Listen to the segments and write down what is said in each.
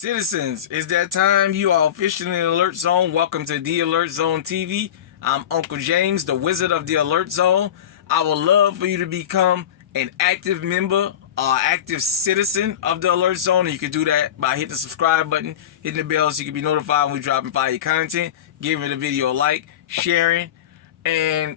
Citizens, it's that time. You are officially in the Alert Zone. Welcome to the Alert Zone TV. I'm Uncle James, the Wizard of the Alert Zone. I would love for you to become an active member or active citizen of the Alert Zone. And you can do that by hitting the subscribe button, hitting the bell so you can be notified when we dropping fire content, giving the video a like, sharing. And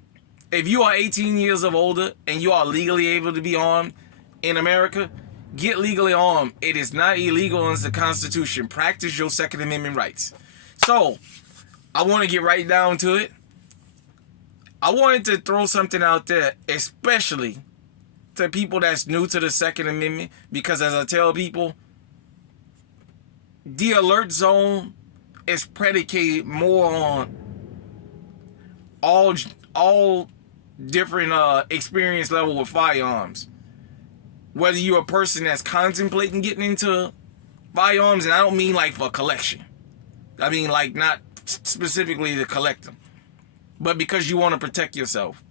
if you are 18 years of older and you are legally able to be armed in America, get legally armed. It is not illegal under the Constitution. Practice your Second Amendment rights. So, I want to get right down to it. I wanted to throw something out there, especially to people that's new to the Second Amendment, because as I tell people, the Alert Zone is predicated more on all different experience level with firearms. Whether you're a person that's contemplating getting into firearms, and I don't mean like for collection. I mean like not specifically to collect them, but because you want to protect yourself.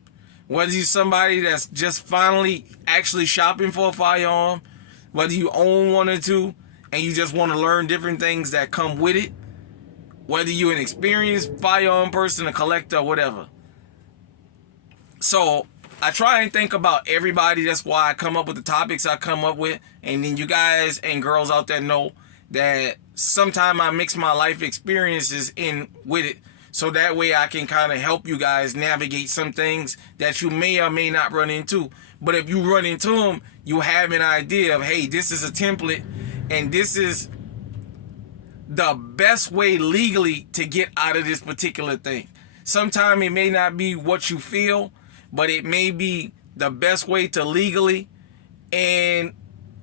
Whether you're somebody that's just finally actually shopping for a firearm, whether you own one or two, and you just want to learn different things that come with it, whether you're an experienced firearm person, a collector, whatever. So I try and think about everybody. That's why I come up with the topics I come up with. And then you guys and girls out there know that sometimes I mix my life experiences in with it. So that way I can kind of help you guys navigate some things that you may or may not run into. But if you run into them, you have an idea of, hey, this is a template. And this is the best way legally to get out of this particular thing. Sometimes it may not be what you feel, but it may be the best way to legally and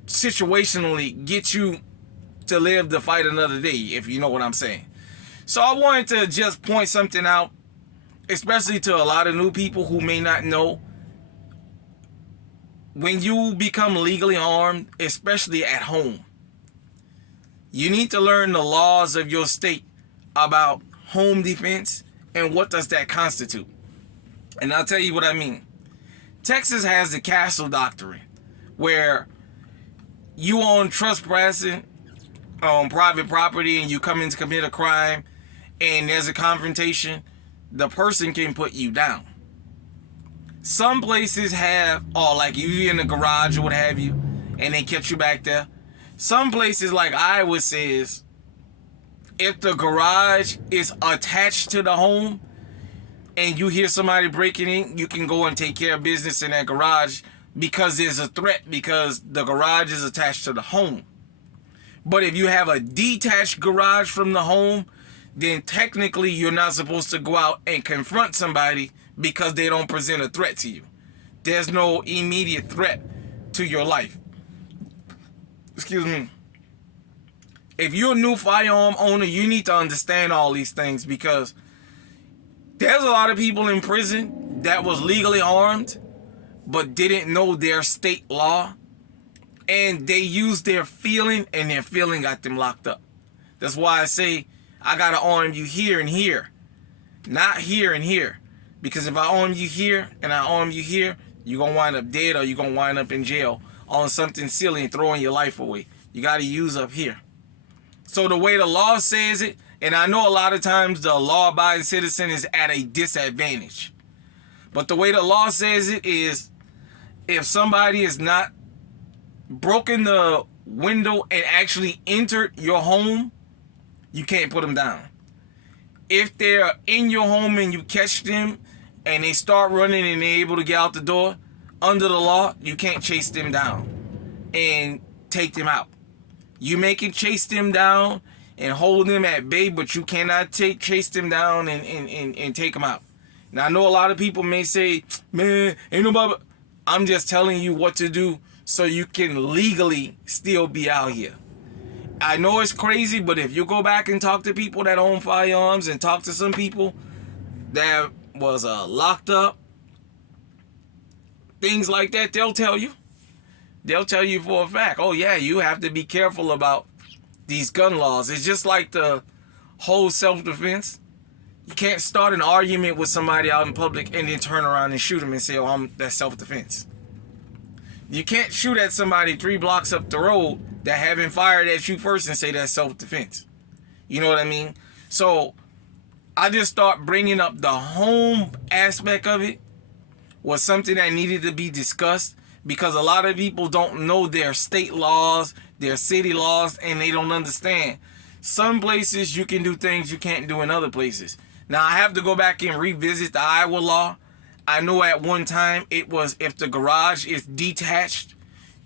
situationally get you to live to fight another day, if you know what I'm saying. So I wanted to just point something out, especially to a lot of new people who may not know. When you become legally armed, especially at home, you need to learn the laws of your state about home defense and what does that constitute. And I'll tell you what I mean. Texas has the castle doctrine, where you own trespassing on private property and you come in to commit a crime and there's a confrontation, the person can put you down. Some places have, like you in the garage or what have you, and they catch you back there. Some places like Iowa says, if the garage is attached to the home, and you hear somebody breaking in, you can go and take care of business in that garage because there's a threat, because the garage is attached to the home. But if you have a detached garage from the home, then technically you're not supposed to go out and confront somebody because they don't present a threat to you. There's no immediate threat to your life. Excuse me. If you're a new firearm owner, you need to understand all these things, because there's a lot of people in prison that was legally armed but didn't know their state law, and they used their feeling, and their feeling got them locked up. That's why I say I gotta arm you here and here, not here and here, because if I arm you here and I arm you here, you're gonna wind up dead or you're gonna wind up in jail on something silly and throwing your life away. You gotta use up here. So the way the law says it, and I know a lot of times the law-abiding citizen is at a disadvantage, but the way the law says it is, if somebody is not broken the window and actually entered your home, you can't put them down. If they're in your home and you catch them and they start running and they're able to get out the door, under the law, you can't chase them down and take them out. You may can chase them down and hold them at bay, but you cannot chase them down and take them out. Now, I know a lot of people may say, man, ain't nobody. I'm just telling you what to do so you can legally still be out here. I know it's crazy, but if you go back and talk to people that own firearms and talk to some people that was locked up, things like that, they'll tell you. They'll tell you for a fact, oh yeah, you have to be careful about these gun laws. It's just like the whole self-defense. You can't start an argument with somebody out in public and then turn around and shoot them and say, oh, that's self-defense. You can't shoot at somebody 3 blocks up the road that haven't fired at you first and say that's self-defense. You know what I mean? So I just start bringing up the home aspect of it was something that needed to be discussed, because a lot of people don't know their state laws, their city laws, and they don't understand. Some places you can do things you can't do in other places. Now, I have to go back and revisit the Iowa law. I know at one time it was if the garage is detached,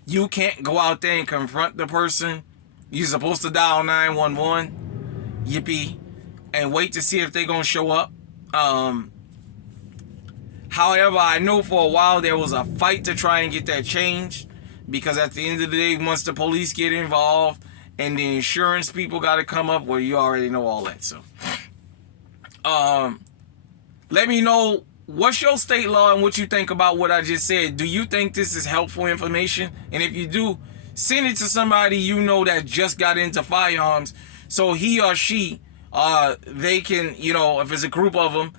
you can't go out there and confront the person. You're supposed to dial 911, yippee, and wait to see if they're going to show up. However, I know for a while there was a fight to try and get that changed, because at the end of the day, once the police get involved and the insurance people got to come up, well, you already know all that. So, let me know what's your state law and what you think about what I just said. Do you think this is helpful information? And if you do, send it to somebody you know that just got into firearms, so he or she, they can, you know, if it's a group of them,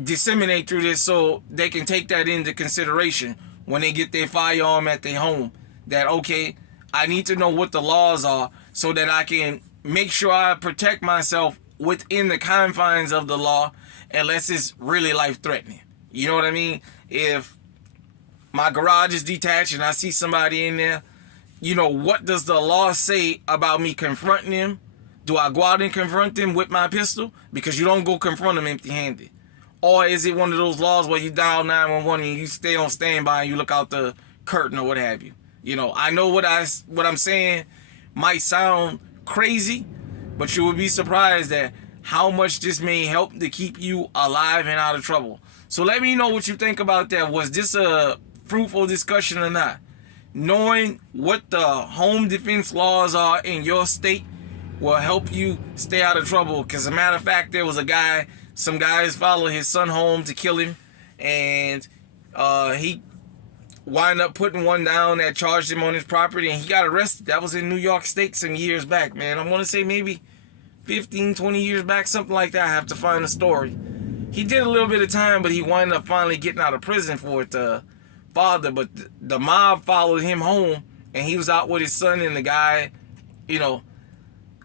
disseminate through this so they can take that into consideration when they get their firearm at their home. That, okay, I need to know what the laws are so that I can make sure I protect myself within the confines of the law, unless it's really life-threatening. You know what I mean? If my garage is detached and I see somebody in there, you know, what does the law say about me confronting them? Do I go out and confront them with my pistol? Because you don't go confront them empty-handed. Or is it one of those laws where you dial 911 and you stay on standby and you look out the curtain or what have you? You know, I know what I'm saying might sound crazy, but you would be surprised at how much this may help to keep you alive and out of trouble. So let me know what you think about that. Was this a fruitful discussion or not? Knowing what the home defense laws are in your state will help you stay out of trouble. Because as a matter of fact, there was a guy, some guys followed his son home to kill him, and he wind up putting one down that charged him on his property, and he got arrested. That was in New York State some years back, man. I want to say maybe 15, 20 years back, something like that. I have to find the story. He did a little bit of time, but he wound up finally getting out of prison for it, the father. But the mob followed him home, and he was out with his son, and the guy, you know,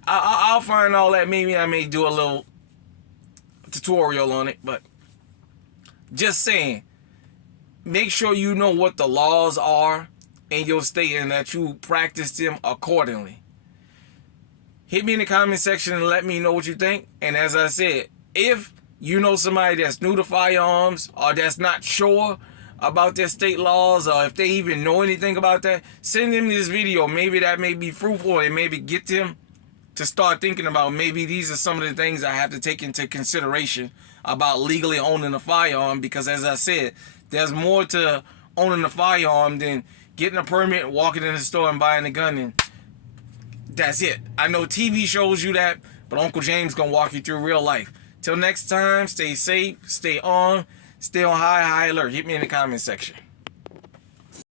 I'll find all that. Maybe I may do a little tutorial on it, but just saying, make sure you know what the laws are in your state and that you practice them accordingly. Hit me in the comment section and let me know what you think. And as I said, if you know somebody that's new to firearms or that's not sure about their state laws, or if they even know anything about that, send them this video. Maybe that may be fruitful and maybe get them to start thinking about, maybe these are some of the things I have to take into consideration about legally owning a firearm. Because as I said, there's more to owning a firearm than getting a permit, walking in the store and buying a gun, and that's it. I know TV shows you that, but Uncle James gonna walk you through real life. Till next time, stay safe, stay on high alert. Hit me in the comment section.